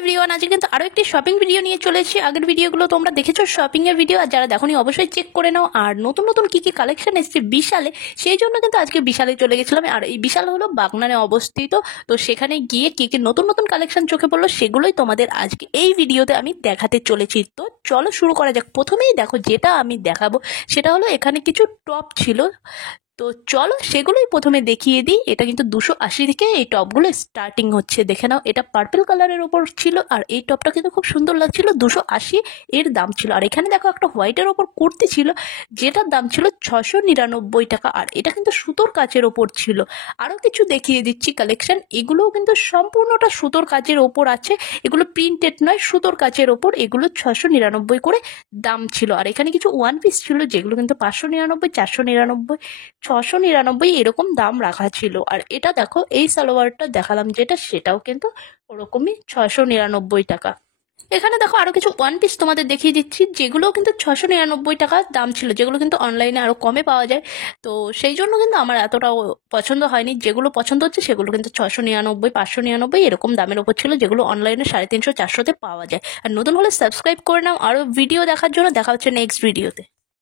Everyone, আজকে কিন্তু আরও একটি শপিং ভিডিও নিয়ে চলেছি। আগের ভিডিওগুলো তোমরা দেখেছো শপিংয়ের ভিডিও, আর যারা দেখোনি অবশ্যই চেক করে নাও। আর নতুন নতুন কী কী কালেকশন এসেছে বিশালে, সেই জন্য কিন্তু আজকে বিশালে চলে গেছিলাম। আর এই বিশাল হলো বাগনানে অবস্থিত। তো সেখানে গিয়ে কী কী নতুন নতুন কালেকশন চোখে পড়লো সেগুলোই তোমাদের আজকে এই ভিডিওতে আমি দেখাতে চলেছি। তো চলো শুরু করা যাক। প্রথমেই দেখো, যেটা আমি দেখাবো সেটা হলো এখানে কিছু টপ ছিল। তো চলো সেগুলোই প্রথমে দেখিয়ে দিই। এটা কিন্তু 280 থেকে এই টপগুলো স্টার্টিং হচ্ছে। দেখে নাও, এটা পার্পল কালারের ওপর ছিল, আর এই টপটা কিন্তু খুব সুন্দর লাগছিল। 280 এর দাম ছিল। আর এখানে দেখো একটা হোয়াইটের ওপর কুর্তি ছিল, যেটার দাম ছিল 699 টাকা। আর এটা কিন্তু সুতোর কাচের ওপর ছিল। আরও কিছু দেখিয়ে দিচ্ছি কালেকশন। এগুলোও কিন্তু সম্পূর্ণটা সুতোর কাচের ওপর আছে। এগুলো প্রিন্টেড নয়, সুতোর কাচের ওপর। এগুলো 699 করে দাম ছিল। আর এখানে কিছু ওয়ান পিস ছিল, যেগুলো কিন্তু 599, 499, 699 এরকম দাম রাখা ছিল। আর এটা দেখো, এই সালোয়ারটা দেখালাম যেটা, সেটাও কিন্তু ওরকমই 699 টাকা। এখানে দেখো আরো কিছু ওয়ান পিস তোমাদের দেখিয়ে দিচ্ছি, যেগুলো কিন্তু 699 টাকা দাম ছিল, যেগুলো কিন্তু অনলাইনে আরো কমে পাওয়া যায়। তো সেই জন্য কিন্তু আমার এতটাও পছন্দ হয়নি। যেগুলো পছন্দ হচ্ছে সেগুলো কিন্তু 699, 599 এরকম দামের ওপর ছিল, যেগুলো অনলাইনে 350, 400-তে পাওয়া যায়। আর নতুন হলে সাবস্ক্রাইব করে নাও আরো ভিডিও দেখার জন্য। দেখা হচ্ছে নেক্সট ভিডিওতে।